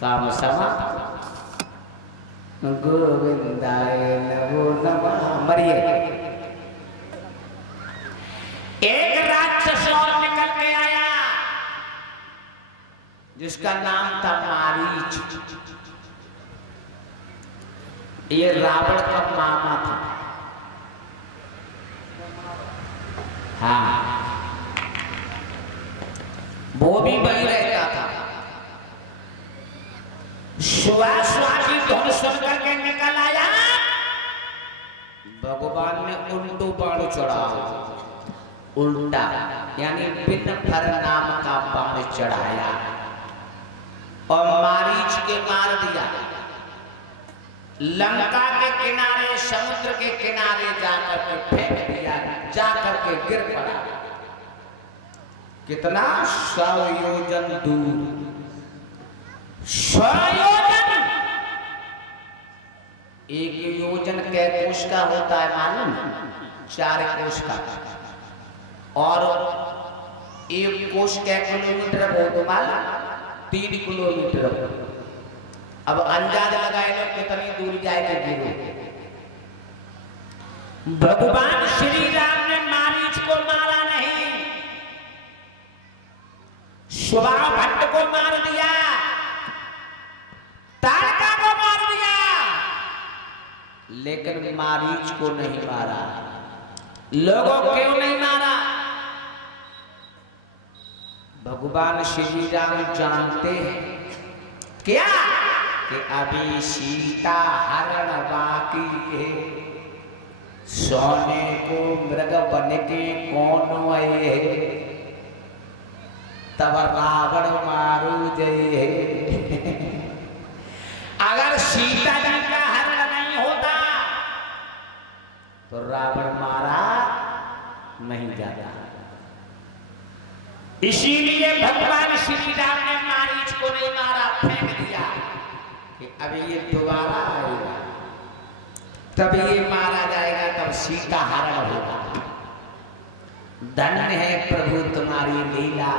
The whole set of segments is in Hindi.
काम समाप्त। गोविंदाय नमो नमः। मरिए। एक राक्षस और निकल के आया जिसका नाम था मारीच। ये रावण का मामा था। हाँ, वो भी वही रहता था। सुबह की धुन सुन करके निकल आया। भगवान ने उल्टू बाण चढ़ाया, उल्टा यानी बिन फर नाम का बाण चढ़ाया और मारीच के मार दिया। लंका के किनारे, समुद्र के किनारे जाकर के फेंक दिया, जाकर के गिर पड़ा। कितना? 100 योजन दूर। 100 योजन। एक योजन कै कोश का होता है मालूम? 4 कोश का। और एक कोश कै किलोमीटर हो तो मालूम? 3 किलोमीटर। अब अंदाज लगाए लो कितनी दूर जाएगा गिरो। भगवान श्री राम ने मारीच को मारा नहीं, सुबाह भट्ट को मार दिया, ताड़का को मार दिया, लेकिन मारीच को नहीं मारा। लोगों क्यों नहीं मारा? भगवान श्री राम जानते हैं क्या कि अभी सीता हरण बाकी है। सोने को मृग बन के कौन आए, तब रावण मारू जय। अगर सीता जी का हरण नहीं होता तो रावण मारा नहीं जाता। इसीलिए भगवान श्री राम ने मारीच को नहीं मारा, फेंक दिया कि अभी ये दोबारा आएगा, तब ये मारा जाएगा, तब सीता हरण होगा। धन्य है प्रभु तुम्हारी लीला।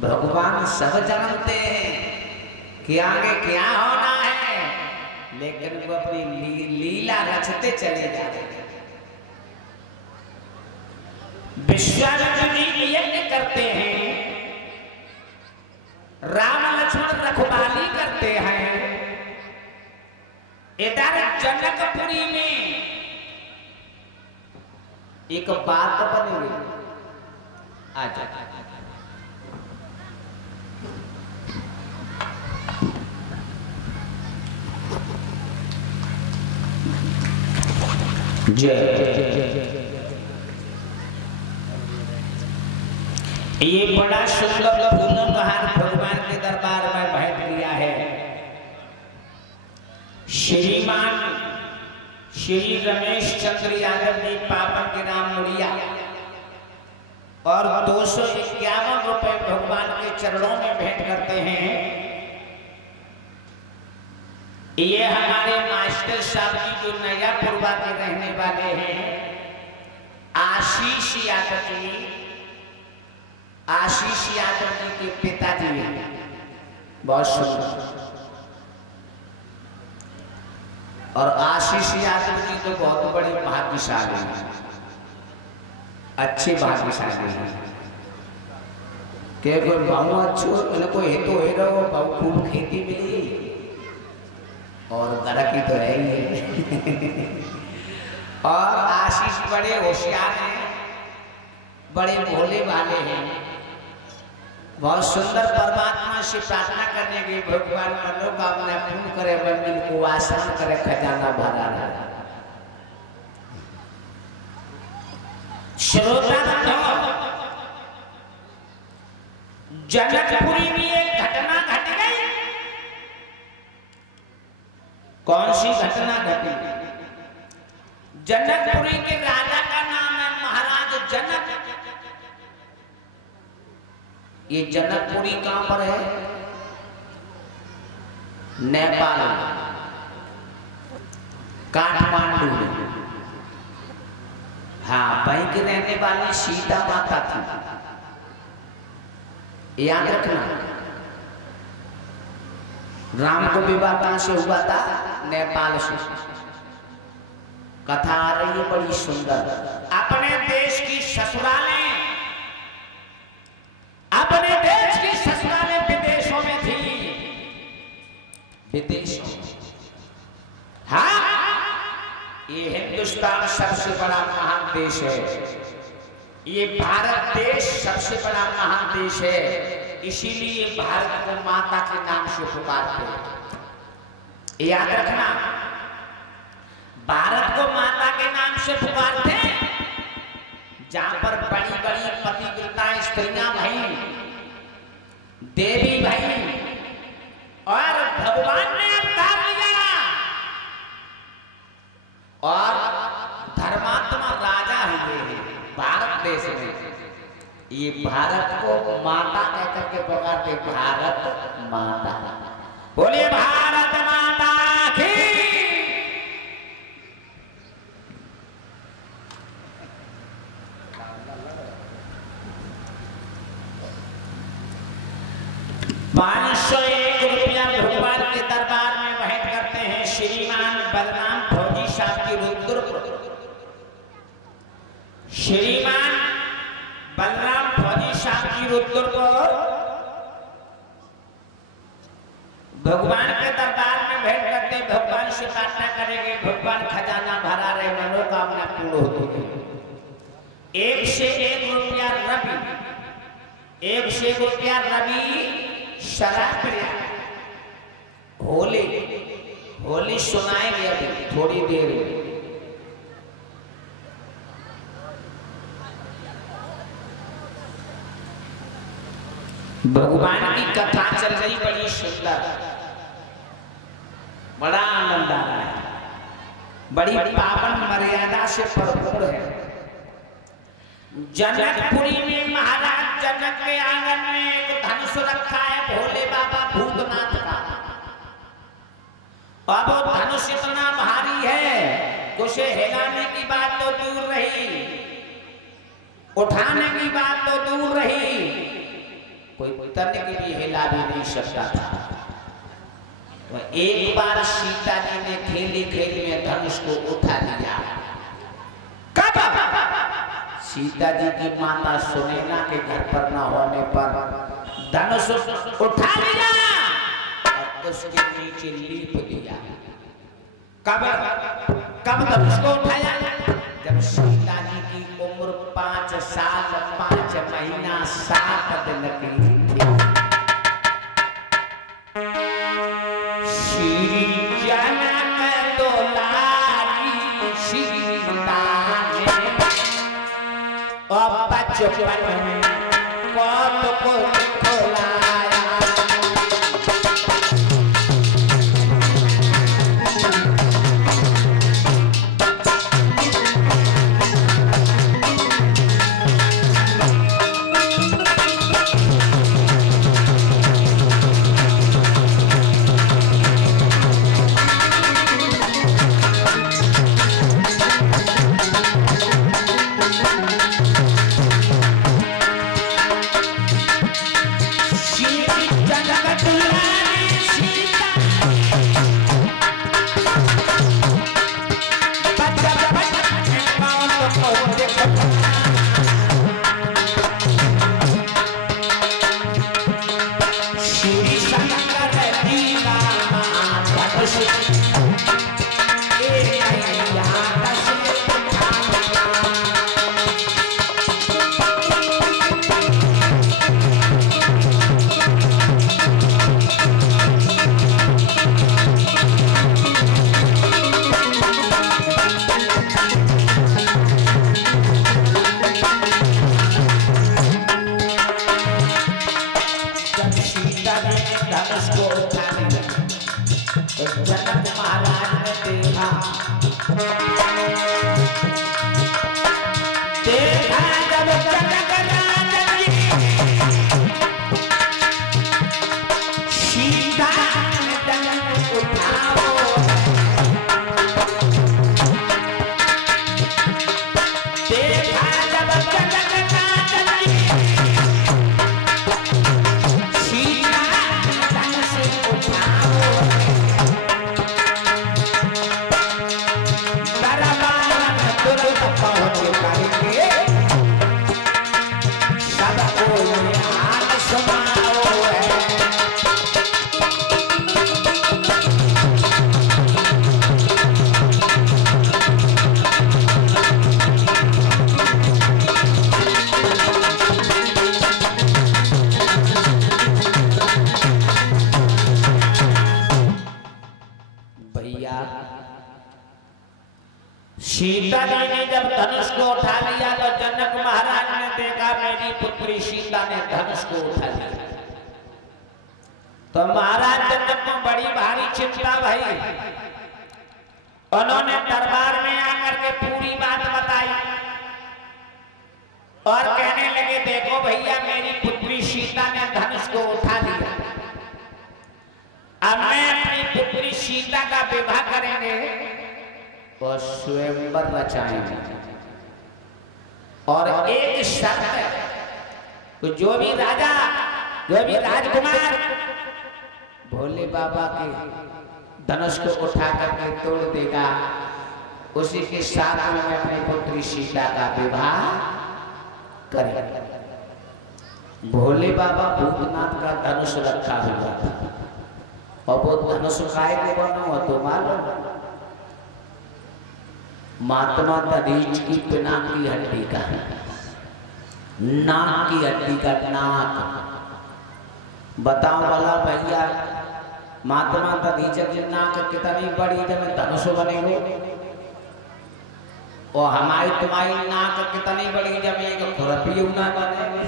भगवान सब जानते हैं कि आगे क्या होना है, लेकिन वो अपनी लीला रचते चले जाते हैं। विश्वामित्र जी यज्ञ करते हैं, राम लक्ष्मण रखवाली करते हैं। इधर जनकपुरी में एक बात बनी। आजा जय। ये बड़ा सुंदर फूलों का हार भगवान के दरबार में भेंट लिया है। श्रीमान श्री रमेश चंद्र यादव जी पापन के नाम मुड़िया और 251 रुपए भगवान के चरणों में भेंट करते हैं। ये हमारे मास्टर साहब जी जो नया पूर्वा के रहने वाले हैं, आशीष यादव जी, आशीष यादव जी के पिताजी हैं, बहुत सुंदर। और आशीष यादव जी तो बहुत बड़े भाग्यशाली हैं, अच्छे भाग्यशाली हैं। के कोई भाव अच्छो इनको हेतु हे रहो, भाव खूब खेती मिली और तरक्की तो है ही। और आशीष बड़े होशियार हैं, बड़े भोले वाले हैं, बहुत सुंदर। परमात्मा से प्रार्थना करने की भगवान मनोकामना पूर्ण करे, मंदिर को आसान करे, खजाना भरा रहे। श्रोता जनकपुरी में एक घटना घट गई। कौन सी घटना घटी? जनकपुरी के राजा का नाम है महाराज जनक। ये जनकपुरी कहां पर है? नेपाल, काठमांडू में। हाँ, वहीं के रहने वाली सीता माता थी, याद रखना। राम को विवाह कहां से हुआ था? नेपाल से। कथा आ रही है बड़ी सुंदर। अपने देश की ससुरालें, अपने देश की ससुरालें विदेशों में थी, विदेशों में। हाँ, ये हिंदुस्तान सबसे बड़ा महान देश है, ये भारत देश सबसे बड़ा महान देश है, इसीलिए भारत को माता के नाम से पुकारते हैं। याद रखना, भारत को माता के नाम से पुकारते हैं जहां पर बड़ी बड़ी पतिव्रता स्त्रियां भाई, देवी भाई, और भगवान ने अवतार लिया और धर्मात्मा राजा हुए हैं भारत देश में। ये भारत को माता कहकर के पुकारते, भारत माता। बोलिए भारत माता की। ₹501 भगवान के दरबार में भेंट करते हैं श्रीमान बलराम फौजी साहब की रुद्रपुर। श्रीमान बलराम फौजी साहब की रुद्रपुर भगवान के दरबार में भेंट करते, भगवान से प्रार्थना करेंगे, भगवान खजाना भरा रहे, मनोकामना पूर्ण होती है। 1 से 1 रुपया रवि, 1 से 1 रुपया रवि शराब। होली होली सुनाएंगे अभी थोड़ी देर में। भगवान की कथा चल रही बड़ी सुंदर, बड़ा आनंद आ रहा है, बड़ी पावन मर्यादा से भरपूर है। जनकपुरी में महाराज जनक के आंगन में एक धनुष रखा है भोले बाबा भूतनाथ का। अब वो धनुष इतना भारी है, उसे हिलाने की बात तो दूर रही, उठाने की बात तो दूर रही, कोई तन की भी हिला भी नहीं सकता था। तो एक बार सीता जी ने खेली खेली में धनुष को उठा लिया। कब? सीता जी की माता सुनैना के घर पर न होने पर धनुष उठा लिया और उसके नीचे लीप दिया। कब कब धनुष को उठाया? जब सीता जी की उम्र 5 साल 5 महीना 7 दिन की थी। श्री जनक दुलारी सीता ने बचपन में कौन को खोलाया। जनक महाराज ने देखा जब जनक राजा सीता जनक उठाओ, देखा जब जनक राजा सीता जनक उठाओ। सीता जी ने जब धनुष को उठा लिया तो जनक महाराज ने देखा मेरी पुत्री सीता ने धनुष को उठा लिया। तो महाराज जनक को बड़ी भारी चिंता भई। उन्होंने दरबार में आकर के पूरी बात बताई और कहने लगे देखो भैया मेरी पुत्री सीता ने धनुष को उठा लिया। अब मैं अपनी पुत्री सीता का विवाह करेंगे और स्वयंवर रचाएंगे और एक शर्त है तो जो भी राजा जो भी राजकुमार भोले बाबा के धनुष को उठा करके तोड़ देगा उसी के साथ में मैं अपनी पुत्री सीता का विवाह करेंगे। भोले बाबा भूतनाथ का धनुष रखा हुआ था और वो धनुष काय को बना हुआ तो मालूम महात्मा दधीच की पिनाक की हड्डी का नाक की हड्डी का नाक। बताओ वाला भैया महात्मा दधीच की नाक कितनी बड़ी जब धनुष बनेगा और हमारी तुम्हारी नाक कितनी बड़ी जब एक खुरपी ना बनेगी।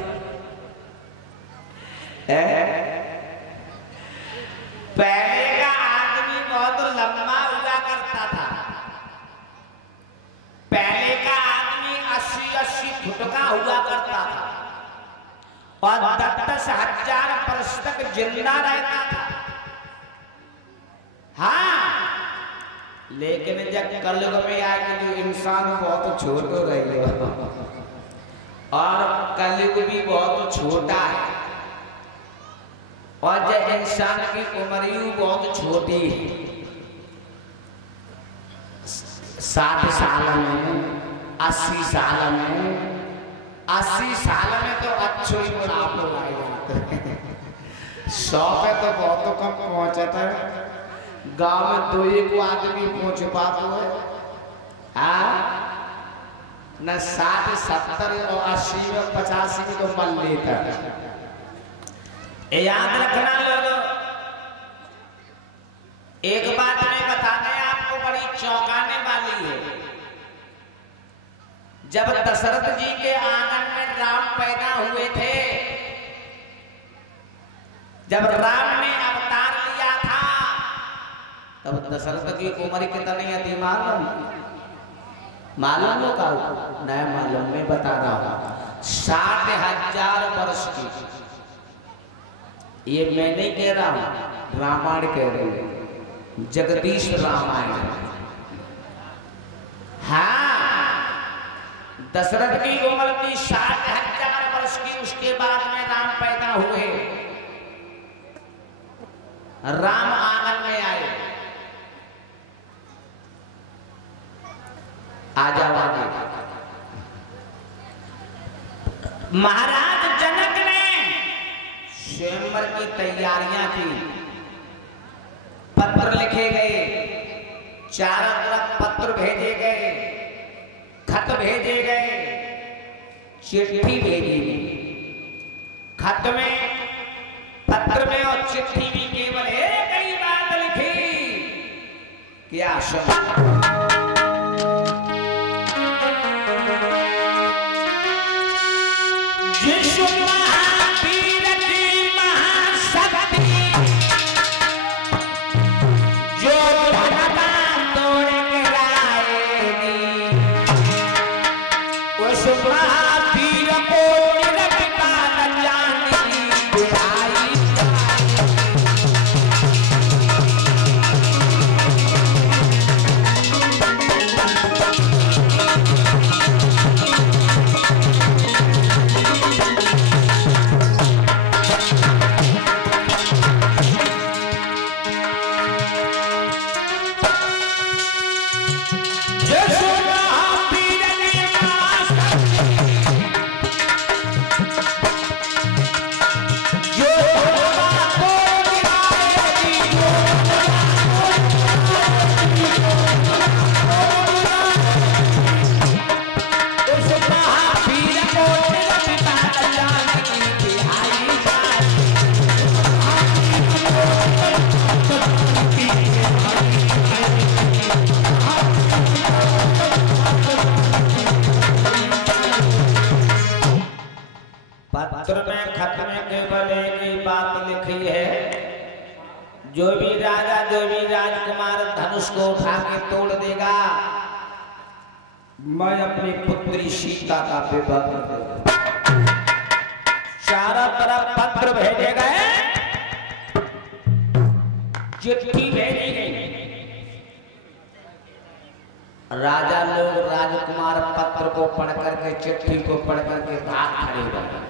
पहले का आदमी बहुत लंबा हुआ करता था। पहले का आदमी 80-80 फुट का हुआ करता था और 10-10 हजार वर्ष तक जिंदा रहता था। हाँ लेकिन जब कलयुग में आएगी तो इंसान बहुत छोटा रहेगा और कलयुग भी बहुत छोटा है और जब इंसान की उम्र ही बहुत छोटी है 60 साल में 80 साल में 80 साल में तो अच्छो ही बुढ़ापा आएगा 100 पे तो बहुत कम पहुंचा था। गांव में 2-1 आदमी पहुंच पाता है न 60 70 और 80 में 85 में तो मर लेता है। याद रखना लोगों एक बात मैं बताने आपको बड़ी चौंकाने वाली है। जब दशरथ जी के आंगन में राम पैदा हुए थे जब राम ने अवतार लिया था तब दशरथ की उम्र कितनी थी मालूम होगा नया मालूम में बता रहा हूं 60,000 वर्ष की। ये मैं नहीं कह रहा हूं रामायण कह रही है जगदीश रामायण। हाँ दशरथ की उम्र थी 60,000 वर्ष की। उसके बाद में राम पैदा हुए। राम आंगन में आए। आ जाओ आगे। महाराज जनक ने स्वयंवर की तैयारियां की। पत्र लिखे गए चारों तरफ पत्र भेजे गए खत भेजे गए चिट्ठी भेजी गई। खत में पत्र में और चिट्ठी में केवल एक ही बात लिखी क्या जो भी राजा जो भी राजकुमार धनुष को उठा के तोड़ देगा मैं अपनी पुत्री सीता का विवाह कर दूंगा। चारों तरफ पत्र भेजे गए, चिट्ठी भेजी गई। राजा लोग राजकुमार पत्र को पढ़ करके चिट्ठी को पढ़ करके भाग खड़े हुए।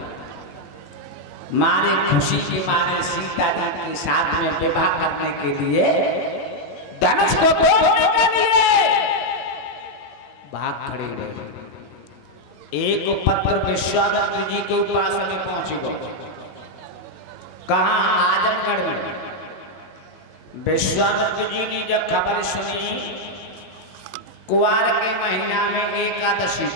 मारे खुशी के मारे सीता जी के साथ में विवाह करने के लिए धनुष को तोड़ने के लिए भाग खड़े हुए। एक पत्र विश्वामित्र जी के पास में पहुंचेगा। कहां? आजमगढ़ में। विश्वामित्र जी ने जब खबर सुनी, कुवार के महीना में एकादशी